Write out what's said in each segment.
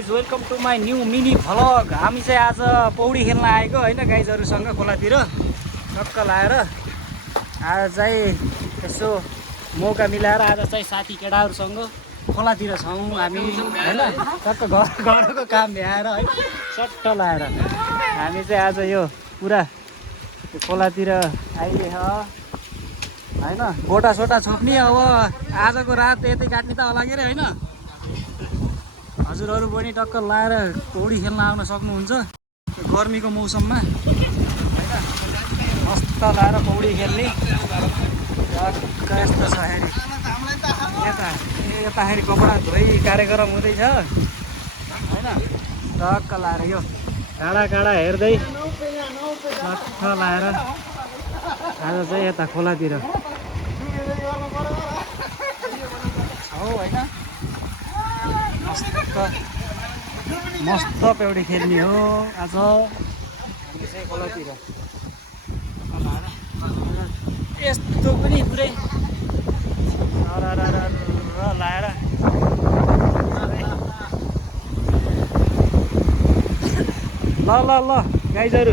Guys welcome to my new mini vlog. हामी चाहिँ आज पौडी खेल्न आएको होइन गाइजहरूसँग खोलातिर टक्क लाएर आज चाहिँ यसो मौका मिलाएर आज चाहिँ साथी केटाहरूसँग खोलातिर छौँ हामी होइन। टक्क घरको काम भ्याएर है सट्ट लाएर हामी चाहिँ आज यो पुरा खोलातिर अहिले होइन गोटा सोटा छोप्ने। अब आजको रात यतै काट्ने त होला के अरे होइन। हजुरहरू पनि टक्क लाएर पौडी खेल्न आउन सक्नुहुन्छ गर्मीको मौसममा होइन। मस्त लाएर पौडी खेल्ने टक्क यस्तो छ। हेरी यताखेरि कपडा धोइ कार्यक्रम हुँदैछ होइन। टक्क लाएर यो काँडा काँडा हेर्दै टक्क लाएर आज चाहिँ यता खोलातिर छौ होइन। मस्त पौडी खेल्ने हो आज हामी चाहिँ खोलातिर। यस्तो पनि पुरै लाएर ल गाइजहरू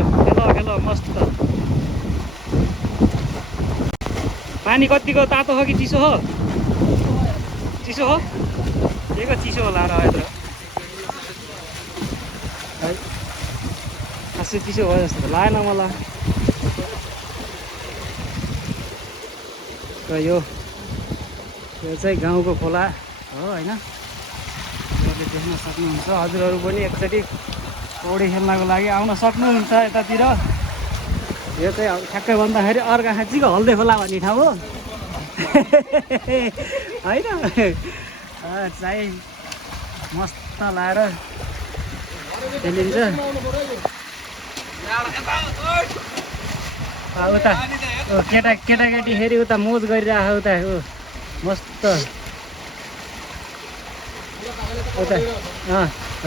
खेल मस्त। पानी कतिको तातो हो कि चिसो हो? चिसो हो के चिसो होला र यत्रो है। खासै चिसो भयो जस्तो त लागेन मलाई। र यो चाहिँ गाउँको खोला हो होइन। तपाईँले देख्न सक्नुहुन्छ। हजुरहरू पनि एकचोटि पौडी खेल्नको लागि आउन सक्नुहुन्छ यतातिर। यो चाहिँ ठ्याक्कै भन्दाखेरि अर्घाखाँचीको हल्दे खोला भन्ने ठाउँ हो होइन। चाहिँ मस्त लाएर खेलिन्छ। उता केटाकेटी उता मोज गरिरहेको उता मस्त उता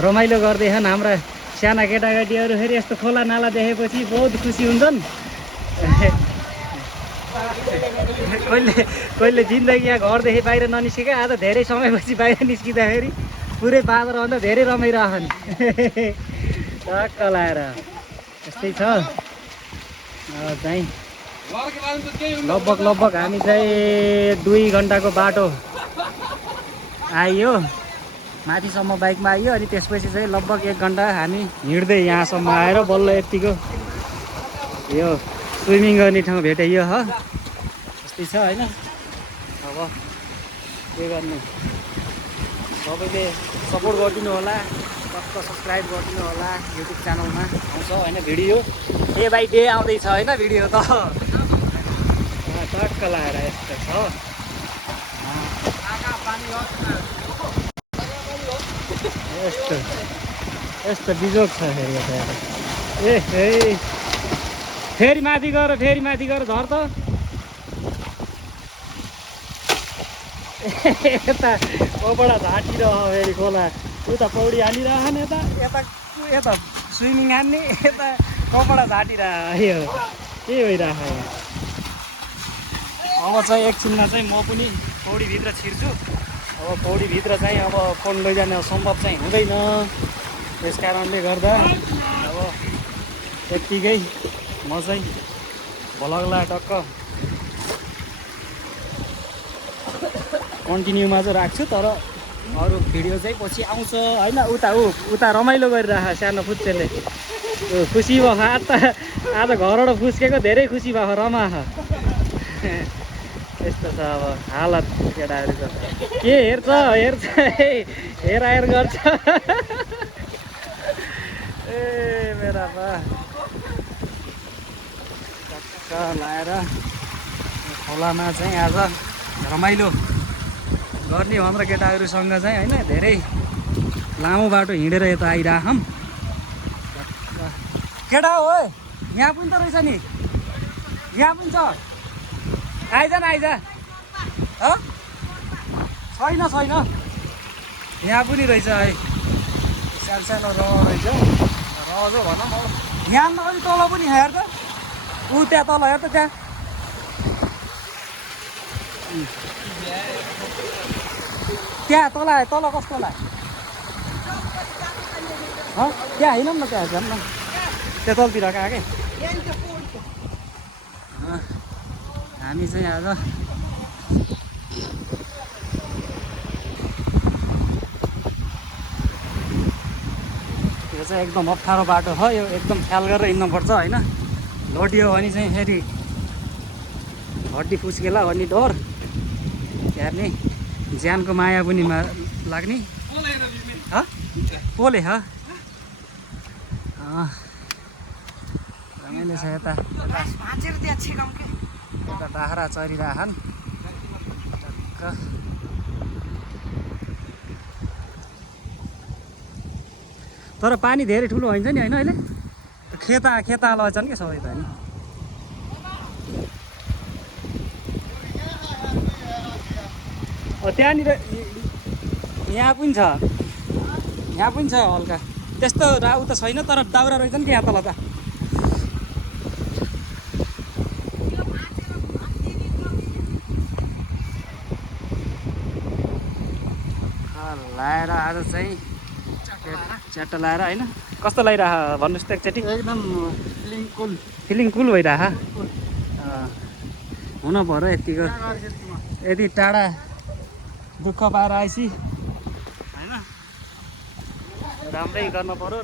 रमाइलो गर्दैछन् हाम्रा साना केटाकेटीहरू। फेरि यस्तो खोला नाला देखेपछि बहुत खुसी हुन्छन्। कहिले जिन्दगी यहाँ घरदेखि बाहिर ननिस्केका आज धेरै समयपछि बाहिर निस्किँदाखेरि पुरै बाँदरभन्दा धेरै रमाइरहन् टक्क लाएर। यस्तै छ चाहिँ लगभग हामी चाहिँ 2 घन्टाको बाटो आइयो माथिसम्म बाइकमा आइयो। अनि त्यसपछि चाहिँ लगभग 1 घन्टा हामी हिँड्दै यहाँसम्म आएर बल्ल यतिको यो स्विमिङ गर्ने ठाउँ भेटाइयो हो। यस्तै छ होइन। अब के गर्नु, सबैले सपोर्ट गरिदिनु होला, टक्क सब्सक्राइब गरिदिनु होला। युट्युब च्यानलमा आउँछ होइन भिडियो, डे बाई डे आउँदैछ होइन भिडियो त। टक्क लाएर यस्तो छ। यस्तो बिजोग छ फेरि यता। फेरि माथि गएर झर त। यता ओबाट झाँटिरह फेरि खोला। उता पौडी हालिरहन् यता स्विमिङ हान्ने यता कपडा झाँटिरह। के भइरह। अब चाहिँ एकछिनमा चाहिँ म पनि पौडीभित्र छिर्छु। अब पौडीभित्र चाहिँ अब फोन लैजान सम्भव चाहिँ हुँदैन। त्यस कारणले गर्दा अब यत्तिकै म चाहिँ भ्लगलाई टक्क कन्टिन्यूमा चाहिँ राख्छु। तर अरू भिडियो चाहिँ पछि आउँछ होइन। उता रमाइलो गरिरह सानो फुच्चेले खुसी भयो। आज घरबाट फुस्केको धेरै खुसी भयो रमा। यस्तो छ अब हालत केटाहरूको। के हेर्छ हेर गर्छ ए मेरा बा। टक्क लाएर खोलामा चाहिँ आज रमाइलो गर्ने भनेर केटाहरूसँग चाहिँ होइन धेरै लामो बाटो हिँडेर यता आइरहँ। केटा हो यहाँ पनि त रहेछ नि, यहाँ पनि छ। आइज न छैन यहाँ पनि रहेछ है। सानो रहेछ रजो भनौँ। यहाँ अलि तल पनि हेर त। त्यहाँ तल हेर त त्यहाँ। त्यहाँ तल कस्तो होला त्यहाँ होइन न त्यहाँ झन् न त्यो तलतिर गएको के हामी चाहिँ आज यो चाहिँ एकदम अप्ठ्यारो बाटो छ यो एकदम ख्याल गरेर हिँड्नुपर्छ होइन लडियो भने चाहिँ फेरि हड्डी फुस्केला भन्ने डर हेर्ने ज्यानको माया पनि लाग्ने पोले रमाइलो छ यता यता बाख्रा चरिरहेछन् तर पानी धेरै ठुलो हुन्छ नि होइन अहिले खेता लैछन् क्या सबै पानी त्यहाँनिर यहाँ पनि छ हल्का त्यस्तो राउ त छैन तर दाउरा रहेछन् कि यहाँ तल त लाएर आज चाहिँ च्याट्टा लाएर होइन कस्तो लागिरह भन्नुहोस् त एकचोटि एकदम फिलिङ कुल भइरह हुन पऱ्यो यतिको यति टाढा दुःख पाएर आएपछि होइन राम्रै गर्नु पऱ्यो र